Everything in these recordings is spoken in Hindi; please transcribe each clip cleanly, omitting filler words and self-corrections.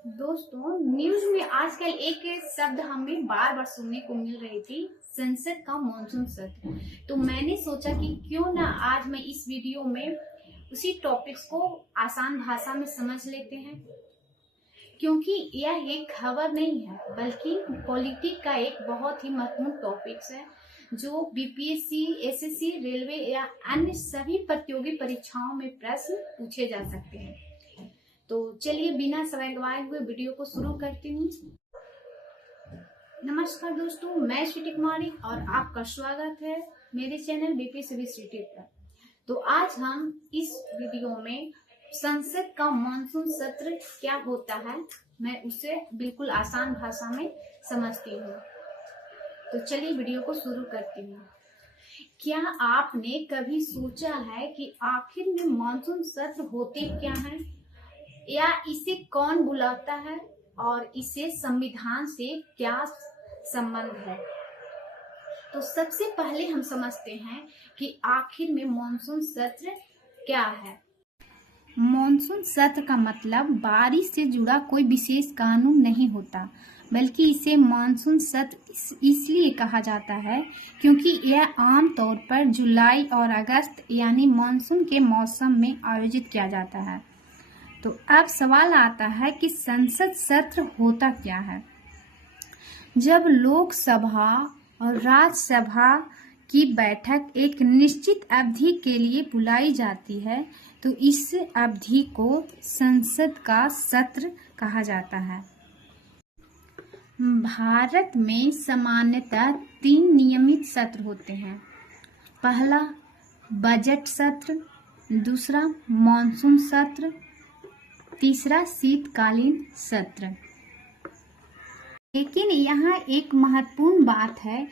दोस्तों, न्यूज में आजकल एक शब्द हमें बार बार सुनने को मिल रही थी, संसद का मॉनसून सत्र। तो मैंने सोचा कि क्यों ना आज मैं इस वीडियो में उसी टॉपिक्स को आसान भाषा में समझ लेते हैं, क्योंकि यह एक खबर नहीं है बल्कि पॉलिटिक्स का एक बहुत ही महत्वपूर्ण टॉपिक्स है जो बीपीएससी, एसएससी, रेलवे या अन्य सभी प्रतियोगी परीक्षाओं में प्रश्न पूछे जा सकते हैं। तो चलिए बिना समय गवाए हुए वीडियो को शुरू करती हूँ। नमस्कार दोस्तों, मैं स्वीटी कुमारी और आपका स्वागत है मेरे चैनल बीपीएससी स्वीटी पर। तो आज हम इस वीडियो में संसद का मानसून सत्र क्या होता है, मैं उसे बिल्कुल आसान भाषा में समझती हूँ। तो चलिए वीडियो को शुरू करती हूँ। क्या आपने कभी सोचा है कि आखिर में मानसून सत्र होते क्या हैं, या इसे कौन बुलाता है और इसे संविधान से क्या संबंध है? तो सबसे पहले हम समझते हैं कि आखिर में मानसून सत्र क्या है। मानसून सत्र का मतलब बारिश से जुड़ा कोई विशेष कानून नहीं होता, बल्कि इसे मानसून सत्र इसलिए कहा जाता है क्योंकि यह आम तौर पर जुलाई और अगस्त यानी मानसून के मौसम में आयोजित किया जाता है। तो अब सवाल आता है कि संसद सत्र होता क्या है। जब लोकसभा और राज्यसभा की बैठक एक निश्चित अवधि के लिए बुलाई जाती है तो इस अवधि को संसद का सत्र कहा जाता है। भारत में सामान्यतः 3 नियमित सत्र होते हैं। पहला बजट सत्र, दूसरा मॉनसून सत्र, तीसरा शीतकालीन सत्र। लेकिन यहाँ एक महत्वपूर्ण बात है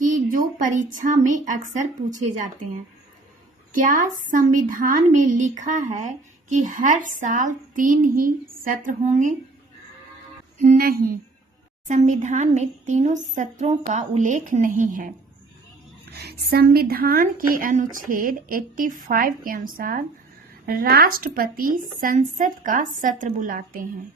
कि जो परीक्षा में अक्सर पूछे जाते हैं, क्या संविधान में लिखा है कि हर साल 3 ही सत्र होंगे? नहीं, संविधान में तीनों सत्रों का उल्लेख नहीं है। संविधान के अनुच्छेद 85 के अनुसार राष्ट्रपति संसद का सत्र बुलाते हैं,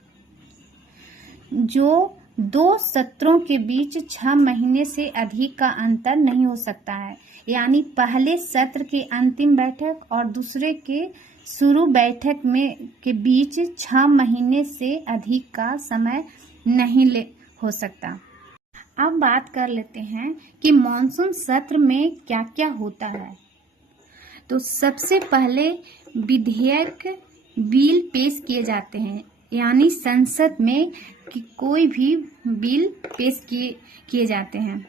जो 2 सत्रों के बीच 6 महीने से अधिक का अंतर नहीं हो सकता है। यानी पहले सत्र के अंतिम बैठक और दूसरे के शुरू बैठक में के बीच 6 महीने से अधिक का समय नहीं हो सकता। अब बात कर लेते हैं कि मानसून सत्र में क्या क्या होता है। तो सबसे पहले विधेयक बिल पेश किए जाते हैं, यानी संसद में कोई भी बिल पेश किए जाते हैं।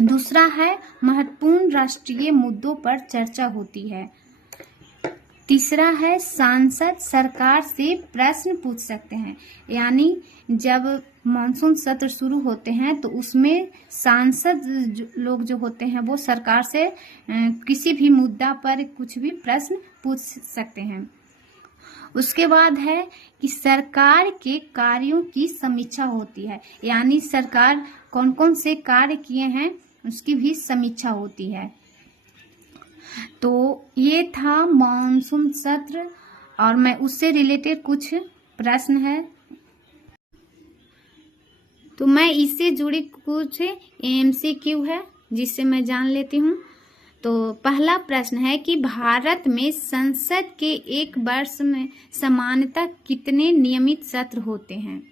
दूसरा है महत्वपूर्ण राष्ट्रीय मुद्दों पर चर्चा होती है। तीसरा है सांसद सरकार से प्रश्न पूछ सकते हैं, यानी जब मानसून सत्र शुरू होते हैं तो उसमें सांसद लोग जो होते हैं वो सरकार से किसी भी मुद्दा पर कुछ भी प्रश्न पूछ सकते हैं। उसके बाद है कि सरकार के कार्यों की समीक्षा होती है, यानी सरकार कौन कौन से कार्य किए हैं उसकी भी समीक्षा होती है। तो ये था मानसून सत्र और मैं उससे रिलेटेड कुछ प्रश्न है तो मैं इससे जुड़ी कुछ एमसीक्यू है जिससे मैं जान लेती हूँ। तो पहला प्रश्न है कि भारत में संसद के एक वर्ष में सामान्यतः कितने नियमित सत्र होते हैं?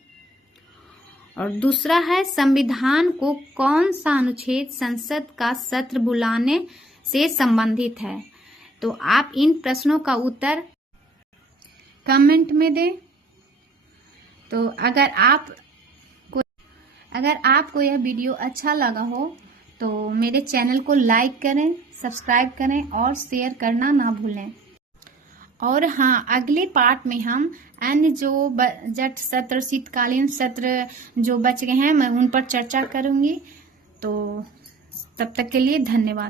और दूसरा है संविधान को कौन सा अनुच्छेद संसद का सत्र बुलाने से संबंधित है? तो आप इन प्रश्नों का उत्तर कमेंट में दें। तो अगर आपको यह वीडियो अच्छा लगा हो तो मेरे चैनल को लाइक करें, सब्सक्राइब करें और शेयर करना ना भूलें। और हाँ, अगले पार्ट में हम अन्य जो बजट सत्र, शीतकालीन सत्र जो बच गए हैं मैं उन पर चर्चा करूंगी। तो तब तक के लिए धन्यवाद।